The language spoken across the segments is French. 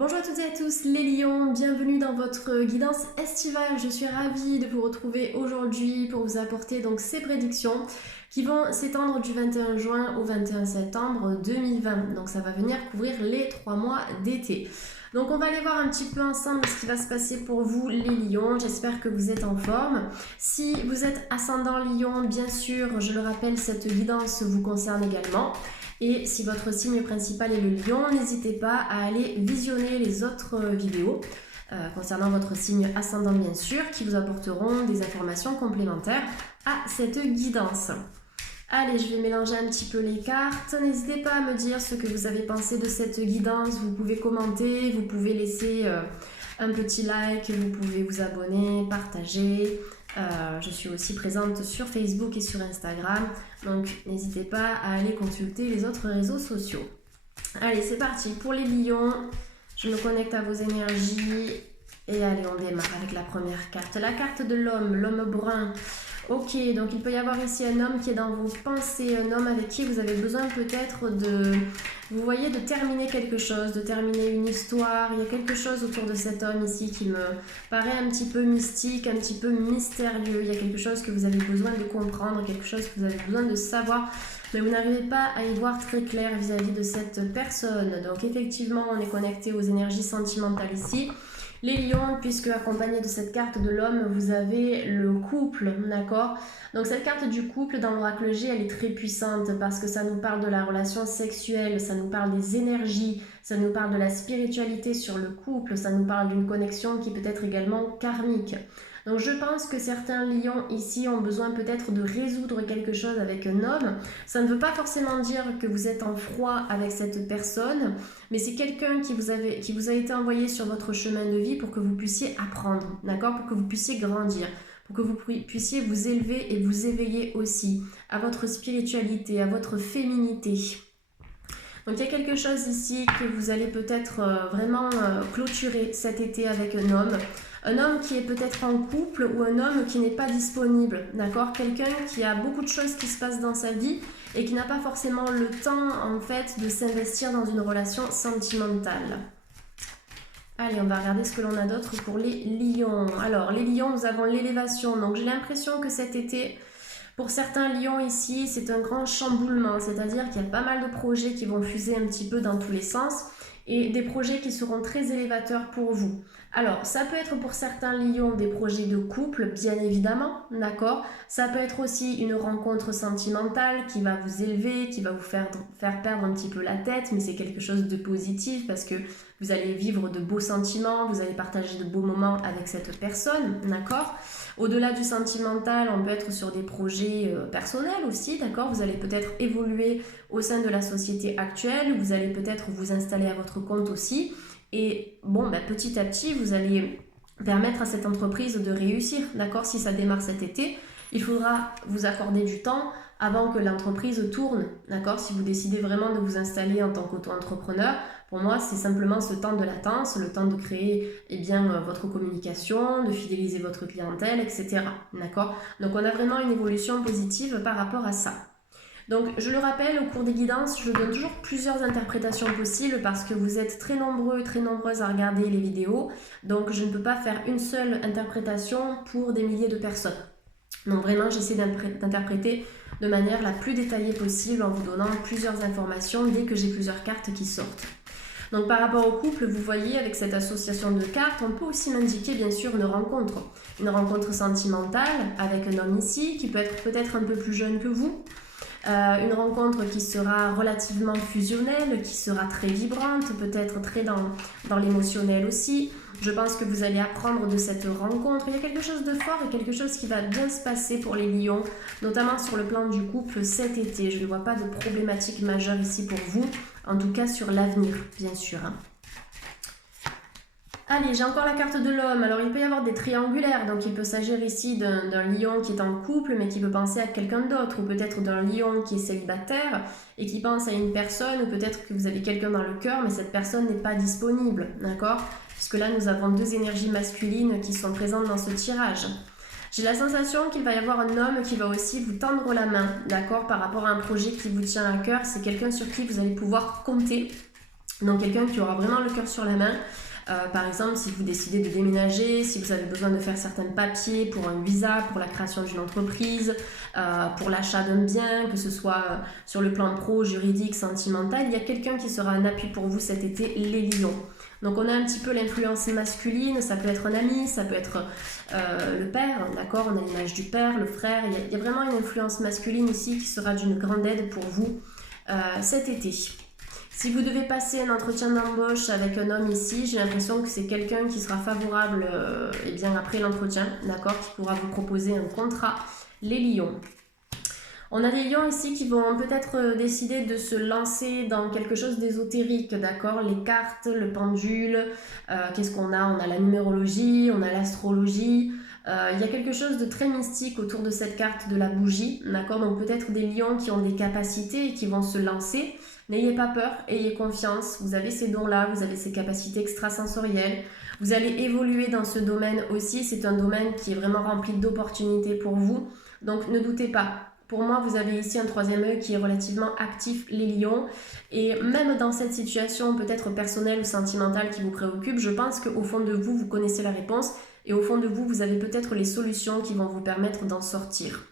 Bonjour à toutes et à tous les lions, bienvenue dans votre guidance estivale. Je suis ravie de vous retrouver aujourd'hui pour vous apporter donc ces prédictions qui vont s'étendre du 21 juin au 21 septembre 2020. Donc ça va venir couvrir les 3 mois d'été. Donc on va aller voir un petit peu ensemble ce qui va se passer pour vous les lions. J'espère que vous êtes en forme. Si vous êtes ascendant lion, bien sûr, je le rappelle, cette guidance vous concerne également. Et si votre signe principal est le lion, n'hésitez pas à aller visionner les autres vidéos concernant votre signe ascendant bien sûr, qui vous apporteront des informations complémentaires à cette guidance. Allez, je vais mélanger un petit peu les cartes. N'hésitez pas à me dire ce que vous avez pensé de cette guidance. Vous pouvez commenter, vous pouvez laisser un petit like, vous pouvez vous abonner, partager. Je suis aussi présente sur Facebook et sur Instagram, donc n'hésitez pas à aller consulter les autres réseaux sociaux. Allez, c'est parti pour les lions. Je me connecte à vos énergies et allez, on démarre avec la première carte. La carte de l'homme brun. Ok, donc il peut y avoir ici un homme qui est dans vos pensées, un homme avec qui vous avez besoin peut-être vous voyez, de terminer quelque chose, de terminer une histoire. Il y a quelque chose autour de cet homme ici qui me paraît un petit peu mystique, un petit peu mystérieux. Il y a quelque chose que vous avez besoin de comprendre, quelque chose que vous avez besoin de savoir, mais vous n'arrivez pas à y voir très clair vis-à-vis de cette personne. Donc effectivement, on est connecté aux énergies sentimentales ici. Les lions, puisque accompagné de cette carte de l'homme, vous avez le couple, d'accord? Donc cette carte du couple dans l'oracle G, elle est très puissante parce que ça nous parle de la relation sexuelle, ça nous parle des énergies, ça nous parle de la spiritualité sur le couple, ça nous parle d'une connexion qui peut être également karmique. Donc je pense que certains lions ici ont besoin peut-être de résoudre quelque chose avec un homme. Ça ne veut pas forcément dire que vous êtes en froid avec cette personne, mais c'est quelqu'un qui vous a été envoyé sur votre chemin de vie pour que vous puissiez apprendre, d'accord? Pour que vous puissiez grandir, pour que vous puissiez vous élever et vous éveiller aussi à votre spiritualité, à votre féminité. Donc il y a quelque chose ici que vous allez peut-être vraiment clôturer cet été avec un homme qui est peut-être en couple ou un homme qui n'est pas disponible, d'accord? Quelqu'un qui a beaucoup de choses qui se passent dans sa vie et qui n'a pas forcément le temps en fait de s'investir dans une relation sentimentale. Allez, on va regarder ce que l'on a d'autre pour les lions. Alors les lions, nous avons l'élévation, donc j'ai l'impression que cet été, pour certains lions ici, c'est un grand chamboulement, c'est-à-dire qu'il y a pas mal de projets qui vont fuser un petit peu dans tous les sens et des projets qui seront très élévateurs pour vous. Alors, ça peut être pour certains lions des projets de couple, bien évidemment, d'accord? Ça peut être aussi une rencontre sentimentale qui va vous élever, qui va vous faire perdre un petit peu la tête, mais c'est quelque chose de positif parce que vous allez vivre de beaux sentiments, vous allez partager de beaux moments avec cette personne, d'accord? Au-delà du sentimental, on peut être sur des projets personnels aussi, d'accord? Vous allez peut-être évoluer au sein de la société actuelle, vous allez peut-être vous installer à votre compte aussi. Et bon, petit à petit, vous allez permettre à cette entreprise de réussir, d'accord? Si ça démarre cet été, il faudra vous accorder du temps avant que l'entreprise tourne, d'accord? Si vous décidez vraiment de vous installer en tant qu'auto-entrepreneur, pour moi, c'est simplement ce temps de latence, le temps de créer votre communication, de fidéliser votre clientèle, etc., d'accord? Donc, on a vraiment une évolution positive par rapport à ça. Donc, je le rappelle, au cours des guidances, je donne toujours plusieurs interprétations possibles parce que vous êtes très nombreux, très nombreuses à regarder les vidéos. Donc, je ne peux pas faire une seule interprétation pour des milliers de personnes. Donc, vraiment, j'essaie d'interpréter de manière la plus détaillée possible en vous donnant plusieurs informations dès que j'ai plusieurs cartes qui sortent. Donc, par rapport au couple, vous voyez, avec cette association de cartes, on peut aussi m'indiquer, bien sûr, une rencontre sentimentale avec un homme ici qui peut être peut-être un peu plus jeune que vous. Une rencontre qui sera relativement fusionnelle, qui sera très vibrante, peut-être très dans l'émotionnel aussi. Je pense que vous allez apprendre de cette rencontre. Il y a quelque chose de fort et quelque chose qui va bien se passer pour les lions, notamment sur le plan du couple cet été. Je ne vois pas de problématique majeure ici pour vous, en tout cas sur l'avenir, bien sûr. Allez, j'ai encore la carte de l'homme. Alors, il peut y avoir des triangulaires. Donc, il peut s'agir ici d'un lion qui est en couple, mais qui peut penser à quelqu'un d'autre. Ou peut-être d'un lion qui est célibataire et qui pense à une personne. Ou peut-être que vous avez quelqu'un dans le cœur, mais cette personne n'est pas disponible. D'accord? Puisque là, nous avons deux énergies masculines qui sont présentes dans ce tirage. J'ai la sensation qu'il va y avoir un homme qui va aussi vous tendre la main. D'accord? Par rapport à un projet qui vous tient à cœur. C'est quelqu'un sur qui vous allez pouvoir compter. Donc quelqu'un qui aura vraiment le cœur sur la main. Par exemple, si vous décidez de déménager, si vous avez besoin de faire certains papiers pour un visa, pour la création d'une entreprise, pour l'achat d'un bien, que ce soit sur le plan pro, juridique, sentimental, il y a quelqu'un qui sera un appui pour vous cet été, les lions. Donc on a un petit peu l'influence masculine, ça peut être un ami, ça peut être le père, d'accord, on a l'image du père, le frère, il y a vraiment une influence masculine ici qui sera d'une grande aide pour vous cet été. Si vous devez passer un entretien d'embauche avec un homme ici, j'ai l'impression que c'est quelqu'un qui sera favorable et bien après l'entretien, d'accord, qui pourra vous proposer un contrat, les lions. On a des lions ici qui vont peut-être décider de se lancer dans quelque chose d'ésotérique, d'accord, les cartes, le pendule, qu'est-ce qu'on a? On a la numérologie, on a l'astrologie. Il y a quelque chose de très mystique autour de cette carte de la bougie, d'accord, donc peut-être des lions qui ont des capacités et qui vont se lancer. N'ayez pas peur, ayez confiance, vous avez ces dons-là, vous avez ces capacités extrasensorielles, vous allez évoluer dans ce domaine aussi, c'est un domaine qui est vraiment rempli d'opportunités pour vous, donc ne doutez pas. Pour moi, vous avez ici un troisième œil qui est relativement actif, les lions, et même dans cette situation peut-être personnelle ou sentimentale qui vous préoccupe, je pense qu'au fond de vous, vous connaissez la réponse, et au fond de vous, vous avez peut-être les solutions qui vont vous permettre d'en sortir.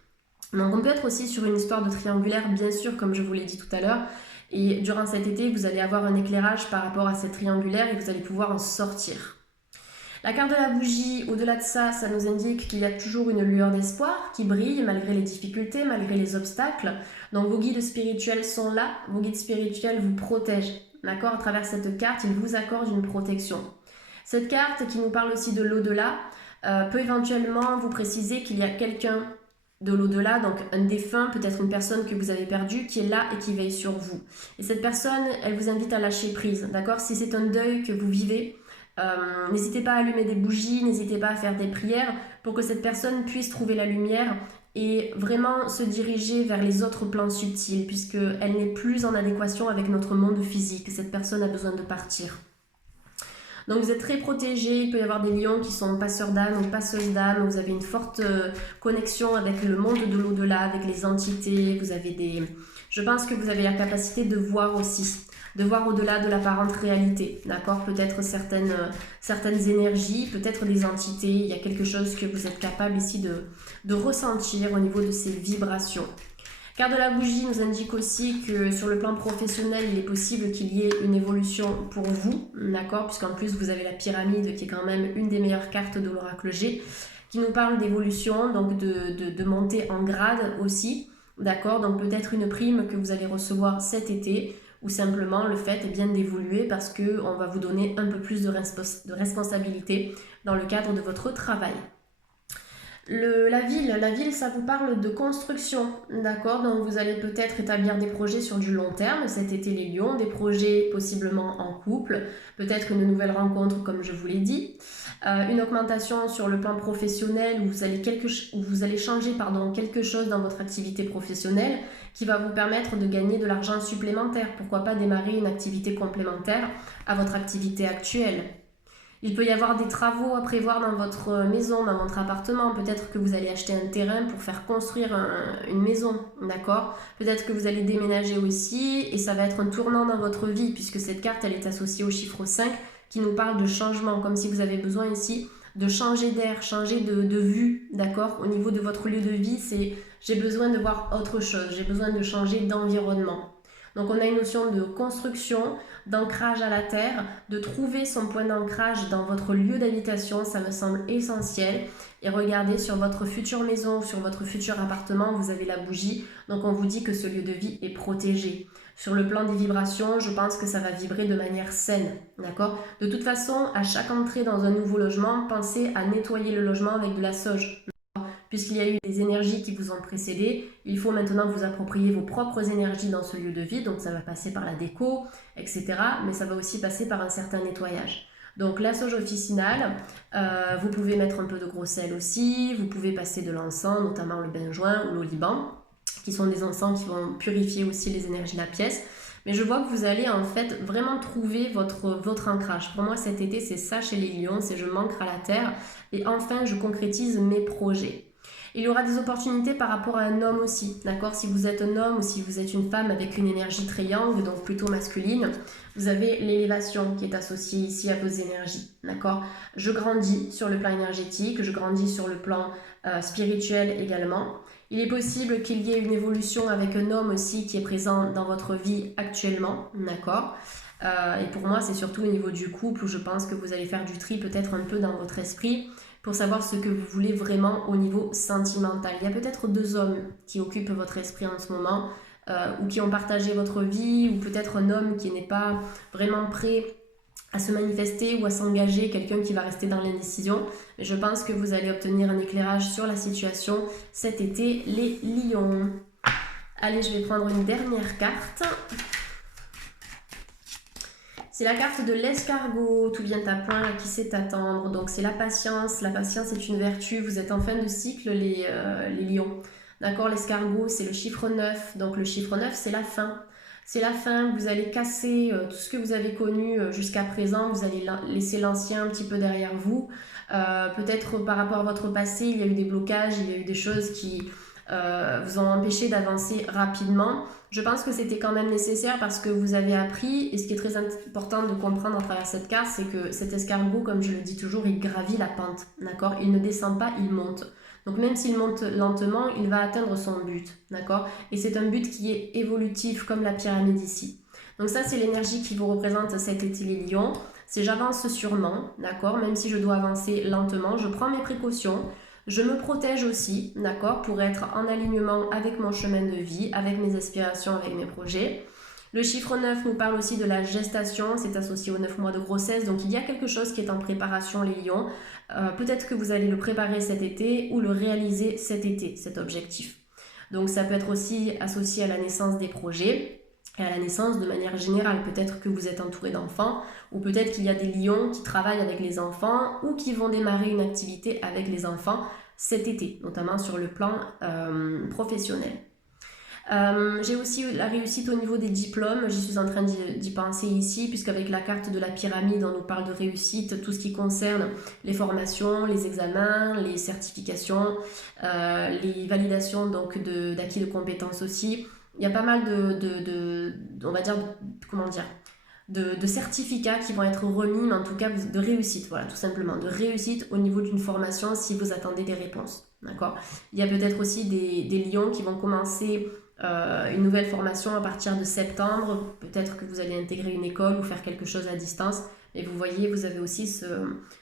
Donc on peut être aussi sur une histoire de triangulaire, bien sûr, comme je vous l'ai dit tout à l'heure, et durant cet été, vous allez avoir un éclairage par rapport à cette triangulaire et vous allez pouvoir en sortir. La carte de la bougie, au-delà de ça, ça nous indique qu'il y a toujours une lueur d'espoir qui brille malgré les difficultés, malgré les obstacles. Donc vos guides spirituels sont là, vos guides spirituels vous protègent. D'accord? À travers cette carte, ils vous accordent une protection. Cette carte qui nous parle aussi de l'au-delà peut éventuellement vous préciser qu'il y a quelqu'un de l'au-delà, donc un défunt, peut-être une personne que vous avez perdue, qui est là et qui veille sur vous. Et cette personne, elle vous invite à lâcher prise, d'accord? Si c'est un deuil que vous vivez, n'hésitez pas à allumer des bougies, n'hésitez pas à faire des prières pour que cette personne puisse trouver la lumière et vraiment se diriger vers les autres plans subtils, puisqu'elle n'est plus en adéquation avec notre monde physique. Cette personne a besoin de partir. Donc vous êtes très protégés, il peut y avoir des lions qui sont passeurs d'âme ou passeuses d'âme, vous avez une forte connexion avec le monde de l'au-delà, avec les entités, je pense que vous avez la capacité de voir aussi, de voir au-delà de l'apparente réalité, d'accord? Peut-être certaines énergies, peut-être des entités, il y a quelque chose que vous êtes capable ici de ressentir au niveau de ces vibrations. Carte de la bougie nous indique aussi que sur le plan professionnel, il est possible qu'il y ait une évolution pour vous, d'accord? Puisqu'en plus, vous avez la pyramide qui est quand même une des meilleures cartes de l'oracle G, qui nous parle d'évolution, donc de montée en grade aussi, d'accord? Donc peut-être une prime que vous allez recevoir cet été, ou simplement le fait bien d'évoluer parce qu'on va vous donner un peu plus de responsabilité dans le cadre de votre travail. La ville, ça vous parle de construction, d'accord? Donc vous allez peut-être établir des projets sur du long terme cet été les lions, des projets possiblement en couple, peut-être une nouvelle rencontre comme je vous l'ai dit, une augmentation sur le plan professionnel où vous allez changer quelque chose dans votre activité professionnelle qui va vous permettre de gagner de l'argent supplémentaire. Pourquoi pas démarrer une activité complémentaire à votre activité actuelle? Il peut y avoir des travaux à prévoir dans votre maison, dans votre appartement. Peut-être que vous allez acheter un terrain pour faire construire une maison, d'accord? Peut-être que vous allez déménager aussi et ça va être un tournant dans votre vie puisque cette carte, elle est associée au chiffre 5 qui nous parle de changement, comme si vous avez besoin ici de changer d'air, changer de vue, d'accord? Au niveau de votre lieu de vie, c'est j'ai besoin de voir autre chose, j'ai besoin de changer d'environnement. Donc on a une notion de construction, d'ancrage à la terre, de trouver son point d'ancrage dans votre lieu d'habitation, ça me semble essentiel. Et regardez sur votre future maison, sur votre futur appartement, vous avez la bougie, donc on vous dit que ce lieu de vie est protégé. Sur le plan des vibrations, je pense que ça va vibrer de manière saine, d'accord? De toute façon, à chaque entrée dans un nouveau logement, pensez à nettoyer le logement avec de la sauge. Puisqu'il y a eu des énergies qui vous ont précédé, il faut maintenant vous approprier vos propres énergies dans ce lieu de vie, donc ça va passer par la déco, etc. Mais ça va aussi passer par un certain nettoyage. Donc la sauge officinale, vous pouvez mettre un peu de gros sel aussi, vous pouvez passer de l'encens, notamment le benjoin ou l'oliban, qui sont des encens qui vont purifier aussi les énergies de la pièce. Mais je vois que vous allez en fait vraiment trouver votre ancrage. Pour moi cet été c'est ça chez les lions, c'est je m'ancre à la terre et enfin je concrétise mes projets. Il y aura des opportunités par rapport à un homme aussi, d'accord? Si vous êtes un homme ou si vous êtes une femme avec une énergie très yang, donc plutôt masculine, vous avez l'élévation qui est associée ici à vos énergies, d'accord? Je grandis sur le plan énergétique, je grandis sur le plan spirituel également. Il est possible qu'il y ait une évolution avec un homme aussi qui est présent dans votre vie actuellement, d'accord? Et pour moi, c'est surtout au niveau du couple où je pense que vous allez faire du tri peut-être un peu dans votre esprit pour savoir ce que vous voulez vraiment au niveau sentimental. Il y a peut-être 2 hommes qui occupent votre esprit en ce moment ou qui ont partagé votre vie, ou peut-être un homme qui n'est pas vraiment prêt à se manifester ou à s'engager, quelqu'un qui va rester dans l'indécision. Mais je pense que vous allez obtenir un éclairage sur la situation cet été, les lions. Allez, je vais prendre une dernière carte. C'est la carte de l'escargot, tout vient à point, qui sait attendre. Donc c'est la patience est une vertu, vous êtes en fin de cycle les lions. D'accord, l'escargot c'est le chiffre 9, donc le chiffre 9 c'est la fin. C'est la fin, vous allez casser tout ce que vous avez connu jusqu'à présent, vous allez laisser l'ancien un petit peu derrière vous. Peut-être par rapport à votre passé, il y a eu des blocages, il y a eu des choses qui vous ont empêché d'avancer rapidement. Je pense que c'était quand même nécessaire parce que vous avez appris, et ce qui est très important de comprendre à travers cette carte, c'est que cet escargot, comme je le dis toujours, il gravit la pente, d'accord? Il ne descend pas, il monte. Donc même s'il monte lentement, il va atteindre son but, d'accord? Et c'est un but qui est évolutif, comme la pyramide ici. Donc ça, c'est l'énergie qui vous représente cet été les lions. C'est j'avance sûrement, d'accord? Même si je dois avancer lentement, je prends mes précautions. Je me protège aussi, d'accord, pour être en alignement avec mon chemin de vie, avec mes aspirations, avec mes projets. Le chiffre 9 nous parle aussi de la gestation, c'est associé aux 9 mois de grossesse, donc il y a quelque chose qui est en préparation les lions. Peut-être que vous allez le préparer cet été ou le réaliser cet été, cet objectif. Donc ça peut être aussi associé à la naissance des projets et à la naissance de manière générale. Peut-être que vous êtes entouré d'enfants, ou peut-être qu'il y a des lions qui travaillent avec les enfants ou qui vont démarrer une activité avec les enfants cet été, notamment sur le plan professionnel. J'ai aussi la réussite au niveau des diplômes, j'y suis en train d'y penser ici, puisqu'avec la carte de la pyramide, on nous parle de réussite, tout ce qui concerne les formations, les examens, les certifications, les validations donc d'acquis de compétences aussi. Il y a pas mal on va dire, comment dire, de certificats qui vont être remis, mais en tout cas de réussite, voilà, tout simplement, de réussite au niveau d'une formation si vous attendez des réponses, d'accord? Il y a peut-être aussi des lions qui vont commencer une nouvelle formation à partir de septembre, peut-être que vous allez intégrer une école ou faire quelque chose à distance, et vous voyez, vous avez aussi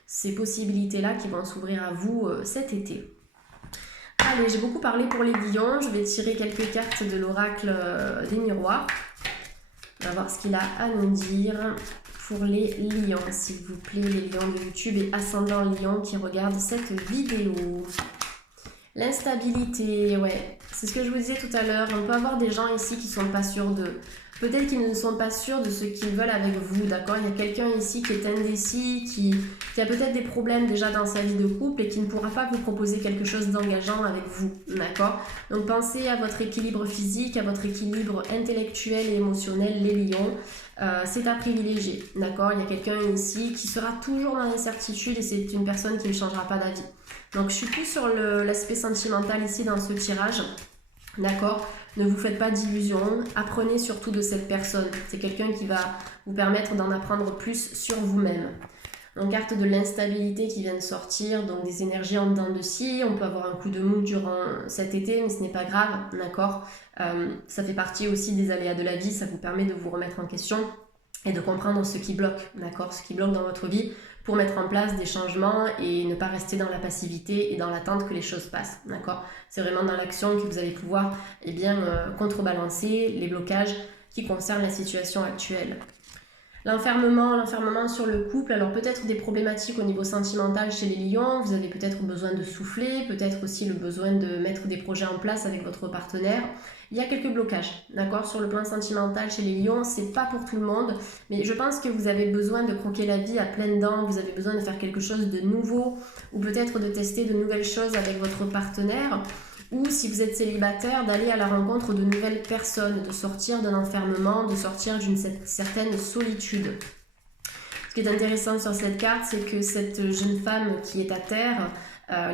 ces possibilités-là qui vont s'ouvrir à vous cet été. Allez, j'ai beaucoup parlé pour les lions, je vais tirer quelques cartes de l'oracle des miroirs. On va voir ce qu'il a à nous dire pour les lions, s'il vous plaît, les lions de YouTube et ascendant lion qui regardent cette vidéo. L'instabilité, ouais, c'est ce que je vous disais tout à l'heure. On peut avoir des gens ici qui ne sont pas sûrs d'eux. Peut-être qu'ils ne sont pas sûrs de ce qu'ils veulent avec vous, d'accord? Il y a quelqu'un ici qui est indécis, qui a peut-être des problèmes déjà dans sa vie de couple et qui ne pourra pas vous proposer quelque chose d'engageant avec vous, d'accord? Donc pensez à votre équilibre physique, à votre équilibre intellectuel et émotionnel, les lions. C'est à privilégier, d'accord? Il y a quelqu'un ici qui sera toujours dans l'incertitude et c'est une personne qui ne changera pas d'avis. Donc je suis plus sur l'aspect sentimental ici dans ce tirage, d'accord? Ne vous faites pas d'illusions, apprenez surtout de cette personne. C'est quelqu'un qui va vous permettre d'en apprendre plus sur vous-même. Donc carte de l'instabilité qui vient de sortir, donc des énergies en dedans de scie. On peut avoir un coup de mou durant cet été, mais ce n'est pas grave, d'accord? Ça fait partie aussi des aléas de la vie, ça vous permet de vous remettre en question et de comprendre ce qui bloque, d'accord? Ce qui bloque dans votre vie pour mettre en place des changements et ne pas rester dans la passivité et dans l'attente que les choses passent, d'accord? C'est vraiment dans l'action que vous allez pouvoir contrebalancer les blocages qui concernent la situation actuelle. L'enfermement sur le couple, alors peut-être des problématiques au niveau sentimental chez les lions, vous avez peut-être besoin de souffler, peut-être aussi le besoin de mettre des projets en place avec votre partenaire. Il y a quelques blocages, d'accord? Sur le plan sentimental chez les lions, c'est pas pour tout le monde, mais je pense que vous avez besoin de croquer la vie à pleines dents, vous avez besoin de faire quelque chose de nouveau, ou peut-être de tester de nouvelles choses avec votre partenaire, ou si vous êtes célibataire, d'aller à la rencontre de nouvelles personnes, de sortir d'un enfermement, de sortir d'une certaine solitude. Parce qui est intéressant sur cette carte, c'est que cette jeune femme qui est à terre,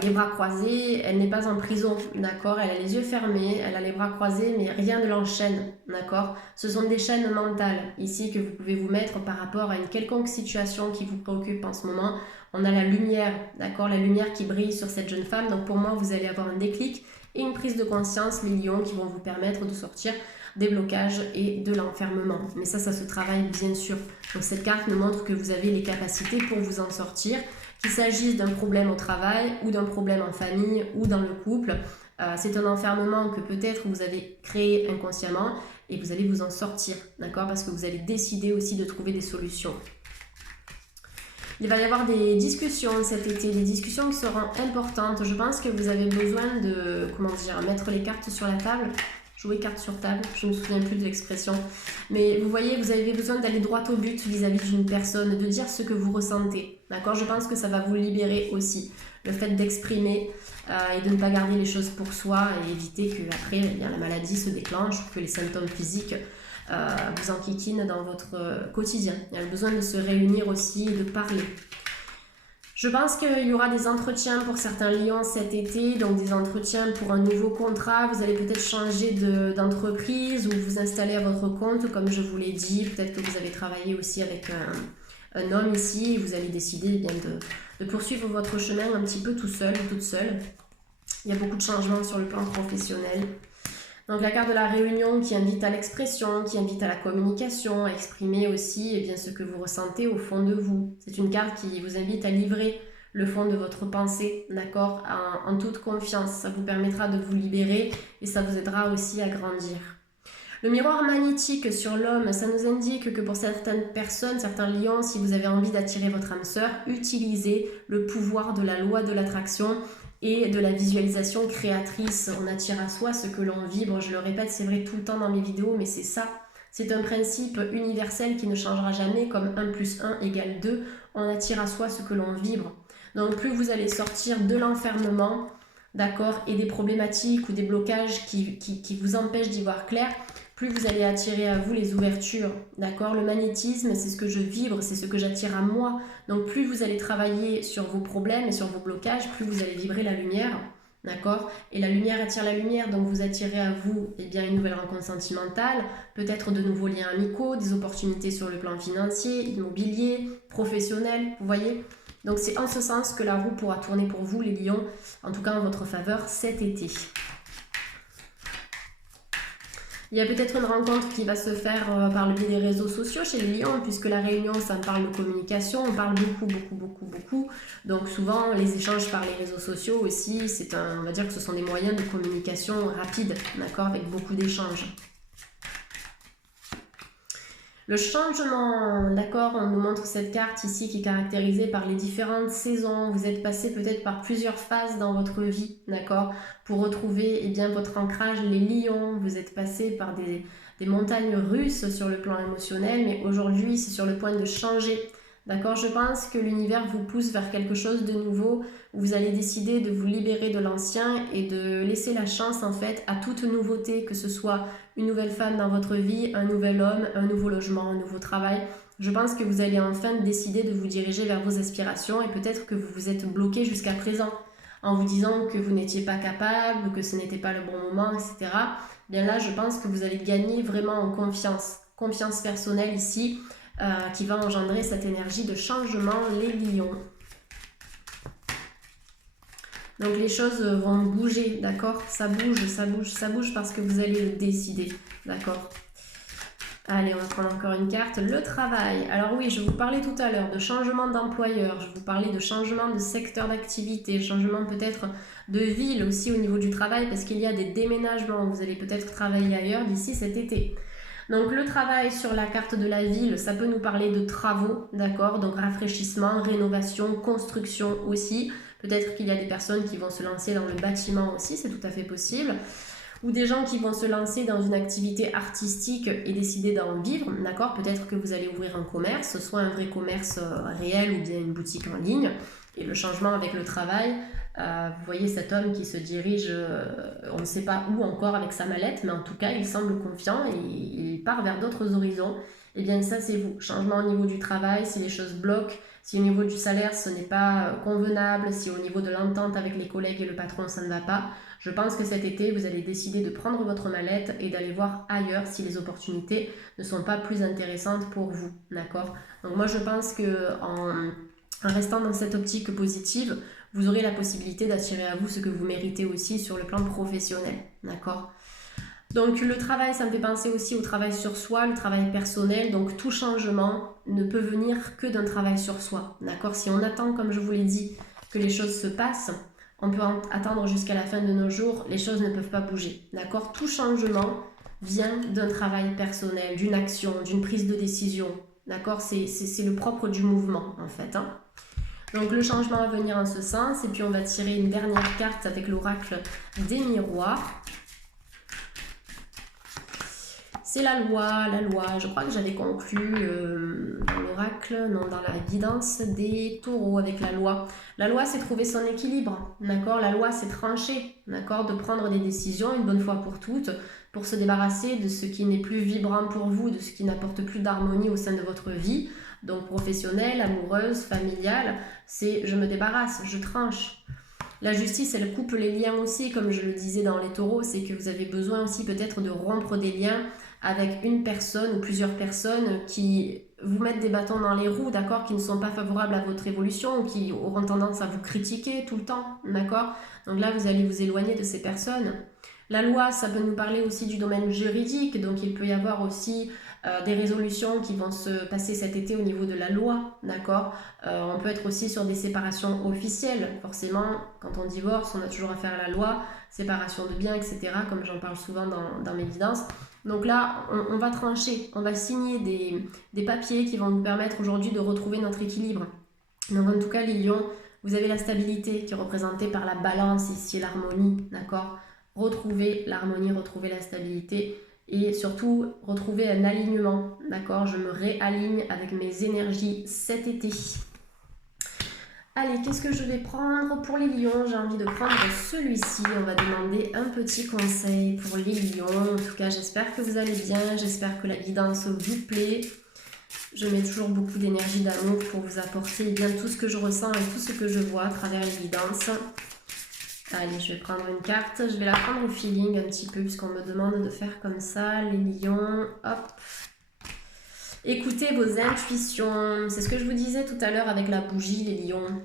les bras croisés, elle n'est pas en prison, d'accord? Elle a les yeux fermés, elle a les bras croisés, mais rien ne l'enchaîne, d'accord? Ce sont des chaînes mentales ici que vous pouvez vous mettre par rapport à une quelconque situation qui vous préoccupe en ce moment. On a la lumière, d'accord? La lumière qui brille sur cette jeune femme. Donc pour moi, vous allez avoir un déclic et une prise de conscience, les lions, qui vont vous permettre de sortir des blocages et de l'enfermement. Mais ça se travaille bien sûr. Donc cette carte nous montre que vous avez les capacités pour vous en sortir, qu'il s'agisse d'un problème au travail ou d'un problème en famille ou dans le couple. C'est un enfermement que peut-être vous avez créé inconsciemment et vous allez vous en sortir, d'accord? Parce que vous allez décider aussi de trouver des solutions. Il va y avoir des discussions cet été, des discussions qui seront importantes. Je pense que vous avez besoin de, mettre les cartes sur la table. Jouer cartes sur table, je ne me souviens plus de l'expression. Mais vous voyez, vous avez besoin d'aller droit au but vis-à-vis d'une personne, de dire ce que vous ressentez. D'accord? Je pense que ça va vous libérer aussi. Le fait d'exprimer et de ne pas garder les choses pour soi et éviter que après, la maladie se déclenche ou que les symptômes physiques vous enquiquinent dans votre quotidien. Il y a le besoin de se réunir aussi et de parler. Je pense qu'il y aura des entretiens pour certains lions cet été, donc des entretiens pour un nouveau contrat. Vous allez peut-être changer d'entreprise ou vous installer à votre compte, comme je vous l'ai dit. Peut-être que vous avez travaillé aussi avec un homme ici et vous allez décider de poursuivre votre chemin un petit peu tout seul ou toute seule. Il y a beaucoup de changements sur le plan professionnel. Donc la carte de la réunion qui invite à l'expression, qui invite à la communication, à exprimer aussi ce que vous ressentez au fond de vous. C'est une carte qui vous invite à livrer le fond de votre pensée, d'accord, en toute confiance. Ça vous permettra de vous libérer et ça vous aidera aussi à grandir. Le miroir magnétique sur l'homme, ça nous indique que pour certaines personnes, certains lions, si vous avez envie d'attirer votre âme sœur, utilisez le pouvoir de la loi de l'attraction et de la visualisation créatrice. On attire à soi ce que l'on vibre. Je le répète, c'est vrai tout le temps dans mes vidéos, mais c'est ça. C'est un principe universel qui ne changera jamais, comme 1 plus 1 égale 2. On attire à soi ce que l'on vibre. Donc plus vous allez sortir de l'enfermement, d'accord, et des problématiques ou des blocages qui vous empêchent d'y voir clair, plus vous allez attirer à vous les ouvertures, d'accord? Le magnétisme, c'est ce que je vibre, c'est ce que j'attire à moi. Donc plus vous allez travailler sur vos problèmes et sur vos blocages, plus vous allez vibrer la lumière, d'accord? Et la lumière attire la lumière, donc vous attirez à vous une nouvelle rencontre sentimentale, peut-être de nouveaux liens amicaux, des opportunités sur le plan financier, immobilier, professionnel, vous voyez? Donc c'est en ce sens que la roue pourra tourner pour vous, les lions, en tout cas en votre faveur cet été. Il y a peut-être une rencontre qui va se faire par le biais des réseaux sociaux chez les lions, puisque la réunion, ça me parle de communication, on parle beaucoup. Donc souvent, les échanges par les réseaux sociaux aussi, on va dire que ce sont des moyens de communication rapides, d'accord, avec beaucoup d'échanges. Le changement, d'accord, on nous montre cette carte ici qui est caractérisée par les différentes saisons. Vous êtes passé peut-être par plusieurs phases dans votre vie, d'accord, pour retrouver votre ancrage, les lions. Vous êtes passé par des montagnes russes sur le plan émotionnel, mais aujourd'hui, c'est sur le point de changer. D'accord, je pense que l'univers vous pousse vers quelque chose de nouveau. Vous allez décider de vous libérer de l'ancien et de laisser la chance en fait à toute nouveauté, que ce soit une nouvelle femme dans votre vie, un nouvel homme, un nouveau logement, un nouveau travail. Je pense que vous allez enfin décider de vous diriger vers vos aspirations et peut-être que vous vous êtes bloqué jusqu'à présent en vous disant que vous n'étiez pas capable ou que ce n'était pas le bon moment, etc. Bien là, je pense que vous allez gagner vraiment en confiance personnelle ici, qui va engendrer cette énergie de changement, les lions. Donc les choses vont bouger, d'accord? Ça bouge parce que vous allez le décider, d'accord? Allez, on va prendre encore une carte. Le travail. Alors oui, je vous parlais tout à l'heure de changement d'employeur, je vous parlais de changement de secteur d'activité, changement peut-être de ville aussi au niveau du travail, parce qu'il y a des déménagements. Vous allez peut-être travailler ailleurs d'ici cet été. Donc le travail sur la carte de la ville, ça peut nous parler de travaux, d'accord? Donc rafraîchissement, rénovation, construction aussi. Peut-être qu'il y a des personnes qui vont se lancer dans le bâtiment aussi, c'est tout à fait possible. Ou des gens qui vont se lancer dans une activité artistique et décider d'en vivre, d'accord? Peut-être que vous allez ouvrir un commerce, soit un vrai commerce réel ou bien une boutique en ligne. Et le changement avec le travail, vous voyez cet homme qui se dirige, on ne sait pas où encore avec sa mallette, mais en tout cas il semble confiant et il part vers d'autres horizons. eh bien ça c'est vous. Changement au niveau du travail, si les choses bloquent, si au niveau du salaire ce n'est pas convenable, si au niveau de l'entente avec les collègues et le patron ça ne va pas, je pense que cet été vous allez décider de prendre votre mallette et d'aller voir ailleurs si les opportunités ne sont pas plus intéressantes pour vous, d'accord? Donc moi je pense que en restant dans cette optique positive, vous aurez la possibilité d'attirer à vous ce que vous méritez aussi sur le plan professionnel, d'accord? Donc le travail, ça me fait penser aussi au travail sur soi, le travail personnel. Donc tout changement ne peut venir que d'un travail sur soi, d'accord? Si on attend, comme je vous l'ai dit, que les choses se passent, on peut attendre jusqu'à la fin de nos jours, les choses ne peuvent pas bouger, d'accord? Tout changement vient d'un travail personnel, d'une action, d'une prise de décision, d'accord? C'est le propre du mouvement, en fait, hein. Donc le changement va venir en ce sens, et puis on va tirer une dernière carte avec l'oracle des miroirs. C'est la loi, je crois que j'avais conclu dans l'oracle, non, dans la guidance des taureaux avec la loi. La loi, c'est trouver son équilibre, d'accord? La loi, c'est trancher, d'accord? De prendre des décisions une bonne fois pour toutes, pour se débarrasser de ce qui n'est plus vibrant pour vous, de ce qui n'apporte plus d'harmonie au sein de votre vie, donc professionnelle, amoureuse, familiale, c'est je me débarrasse, je tranche. La justice, elle coupe les liens aussi, comme je le disais dans les taureaux, c'est que vous avez besoin aussi peut-être de rompre des liens avec une personne ou plusieurs personnes qui vous mettent des bâtons dans les roues, d'accord, qui ne sont pas favorables à votre évolution ou qui auront tendance à vous critiquer tout le temps, d'accord. Donc là, vous allez vous éloigner de ces personnes. La loi, ça peut nous parler aussi du domaine juridique, donc il peut y avoir aussi des résolutions qui vont se passer cet été au niveau de la loi, d'accord. On peut être aussi sur des séparations officielles, forcément, quand on divorce, on a toujours affaire à la loi, séparation de biens, etc., comme j'en parle souvent dans mes guidances. Donc là, on va trancher, on va signer des papiers qui vont nous permettre aujourd'hui de retrouver notre équilibre. Donc en tout cas, les lions, vous avez la stabilité qui est représentée par la balance ici, l'harmonie, d'accord? Retrouver l'harmonie, retrouver la stabilité et surtout retrouver un alignement, d'accord? Je me réaligne avec mes énergies cet été. Allez, qu'est-ce que je vais prendre pour les lions? J'ai envie de prendre celui-ci. On va demander un petit conseil pour les lions. En tout cas, j'espère que vous allez bien. J'espère que la guidance vous plaît. Je mets toujours beaucoup d'énergie, d'amour pour vous apporter bien tout ce que je ressens et tout ce que je vois à travers les guidances. Allez, je vais prendre une carte. Je vais la prendre au feeling un petit peu puisqu'on me demande de faire comme ça. Les lions, hop. Écoutez vos intuitions, c'est ce que je vous disais tout à l'heure avec la bougie, les lions.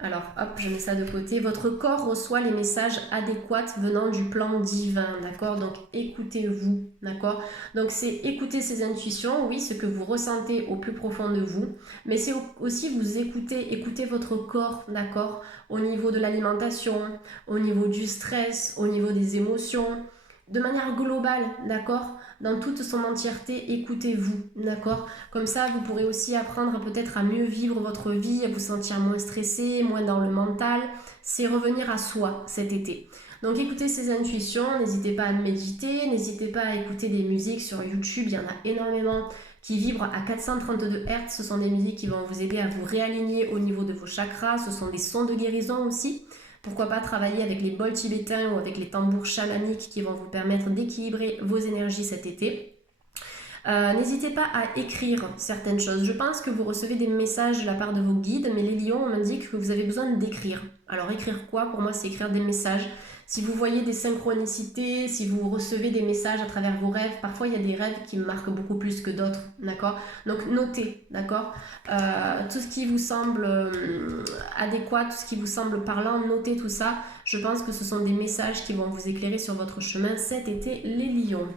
Alors hop, je mets ça de côté. Votre corps reçoit les messages adéquats venant du plan divin, d'accord? Donc écoutez-vous, d'accord? Donc c'est écouter ces intuitions, oui, ce que vous ressentez au plus profond de vous, mais c'est aussi vous écouter votre corps, d'accord? Au niveau de l'alimentation, au niveau du stress, au niveau des émotions, de manière globale, d'accord? Dans toute son entièreté, écoutez-vous, d'accord? Comme ça, vous pourrez aussi apprendre peut-être à mieux vivre votre vie, à vous sentir moins stressé, moins dans le mental. C'est revenir à soi cet été. Donc écoutez ces intuitions, n'hésitez pas à méditer, n'hésitez pas à écouter des musiques sur YouTube, il y en a énormément qui vibrent à 432 Hz. Ce sont des musiques qui vont vous aider à vous réaligner au niveau de vos chakras, ce sont des sons de guérison aussi. Pourquoi pas travailler avec les bols tibétains ou avec les tambours chamaniques qui vont vous permettre d'équilibrer vos énergies cet été. N'hésitez pas à écrire certaines choses. Je pense que vous recevez des messages de la part de vos guides, mais les lions m'indiquent que vous avez besoin d'écrire. Alors écrire quoi? Pour moi, c'est écrire des messages. Si vous voyez des synchronicités, si vous recevez des messages à travers vos rêves, parfois il y a des rêves qui me marquent beaucoup plus que d'autres, d'accord? Donc notez, d'accord? Tout ce qui vous semble adéquat, tout ce qui vous semble parlant, notez tout ça. Je pense que ce sont des messages qui vont vous éclairer sur votre chemin cet été, les lions.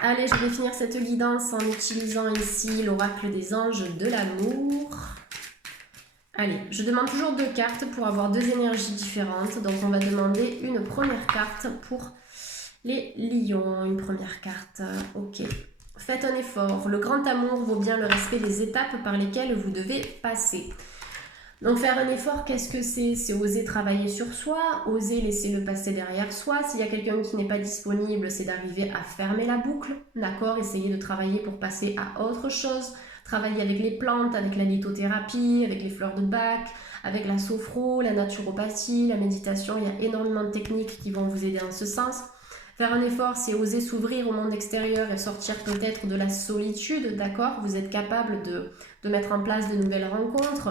Allez, je vais finir cette guidance en utilisant ici l'oracle des anges de l'amour. Allez, je demande toujours 2 cartes pour avoir 2 énergies différentes. Donc on va demander une première carte pour les lions. Une première carte, ok. Faites un effort. Le grand amour vaut bien le respect des étapes par lesquelles vous devez passer. Donc faire un effort, qu'est-ce que c'est? C'est oser travailler sur soi, oser laisser le passé derrière soi. S'il y a quelqu'un qui n'est pas disponible, c'est d'arriver à fermer la boucle, d'accord? Essayer de travailler pour passer à autre chose. Travailler avec les plantes, avec la lithothérapie, avec les fleurs de bac, avec la sophro, la naturopathie, la méditation. Il y a énormément de techniques qui vont vous aider en ce sens. Faire un effort, c'est oser s'ouvrir au monde extérieur et sortir peut-être de la solitude, d'accord? Vous êtes capable de mettre en place de nouvelles rencontres.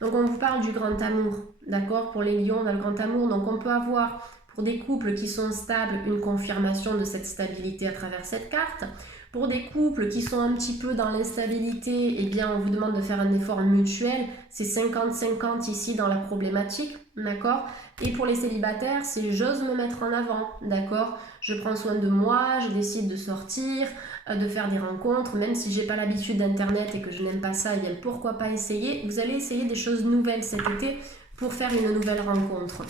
Donc on vous parle du grand amour, d'accord? Pour les lions, on a le grand amour. Donc on peut avoir, pour des couples qui sont stables, une confirmation de cette stabilité à travers cette carte. Pour des couples qui sont un petit peu dans l'instabilité, eh bien on vous demande de faire un effort mutuel. C'est 50-50 ici dans la problématique, d'accord? Et pour les célibataires, c'est j'ose me mettre en avant, d'accord? Je prends soin de moi, je décide de sortir, de faire des rencontres, même si j'ai pas l'habitude d'internet et que je n'aime pas ça, eh bien pourquoi pas essayer? Vous allez essayer des choses nouvelles cet été pour faire une nouvelle rencontre.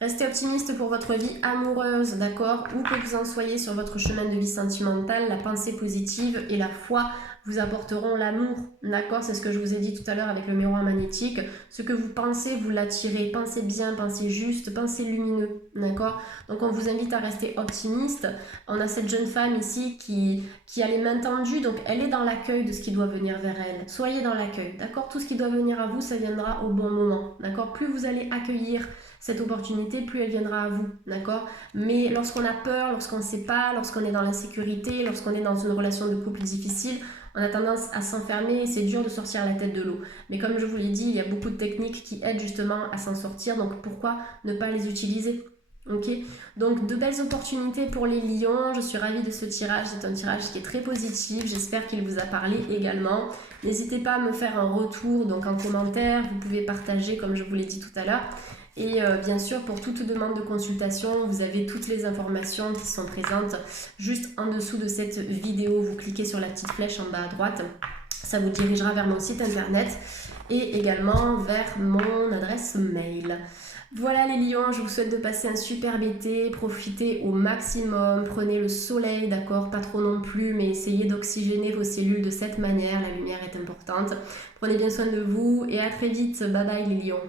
Restez optimiste pour votre vie amoureuse, d'accord? Où que vous en soyez sur votre chemin de vie sentimentale, la pensée positive et la foi vous apporteront l'amour, d'accord? C'est ce que je vous ai dit tout à l'heure avec le miroir magnétique. Ce que vous pensez, vous l'attirez. Pensez bien, pensez juste, pensez lumineux, d'accord? Donc on vous invite à rester optimiste. On a cette jeune femme ici qui a les mains tendues, donc elle est dans l'accueil de ce qui doit venir vers elle. Soyez dans l'accueil, d'accord? Tout ce qui doit venir à vous, ça viendra au bon moment, d'accord? Plus vous allez accueillir cette opportunité, plus elle viendra à vous, d'accord? Mais lorsqu'on a peur, lorsqu'on ne sait pas, lorsqu'on est dans l'insécurité, lorsqu'on est dans une relation de couple difficile, on a tendance à s'enfermer et c'est dur de sortir la tête de l'eau. Mais comme je vous l'ai dit, il y a beaucoup de techniques qui aident justement à s'en sortir, donc pourquoi ne pas les utiliser? Ok, donc de belles opportunités pour les lions, je suis ravie de ce tirage, c'est un tirage qui est très positif, j'espère qu'il vous a parlé également. N'hésitez pas à me faire un retour donc en commentaire, vous pouvez partager comme je vous l'ai dit tout à l'heure. Et bien sûr, pour toute demande de consultation, vous avez toutes les informations qui sont présentes juste en dessous de cette vidéo. Vous cliquez sur la petite flèche en bas à droite, ça vous dirigera vers mon site internet et également vers mon adresse mail. Voilà les lions, je vous souhaite de passer un superbe été, profitez au maximum, prenez le soleil, d'accord, pas trop non plus, mais essayez d'oxygéner vos cellules de cette manière, la lumière est importante. Prenez bien soin de vous et à très vite, bye bye les lions.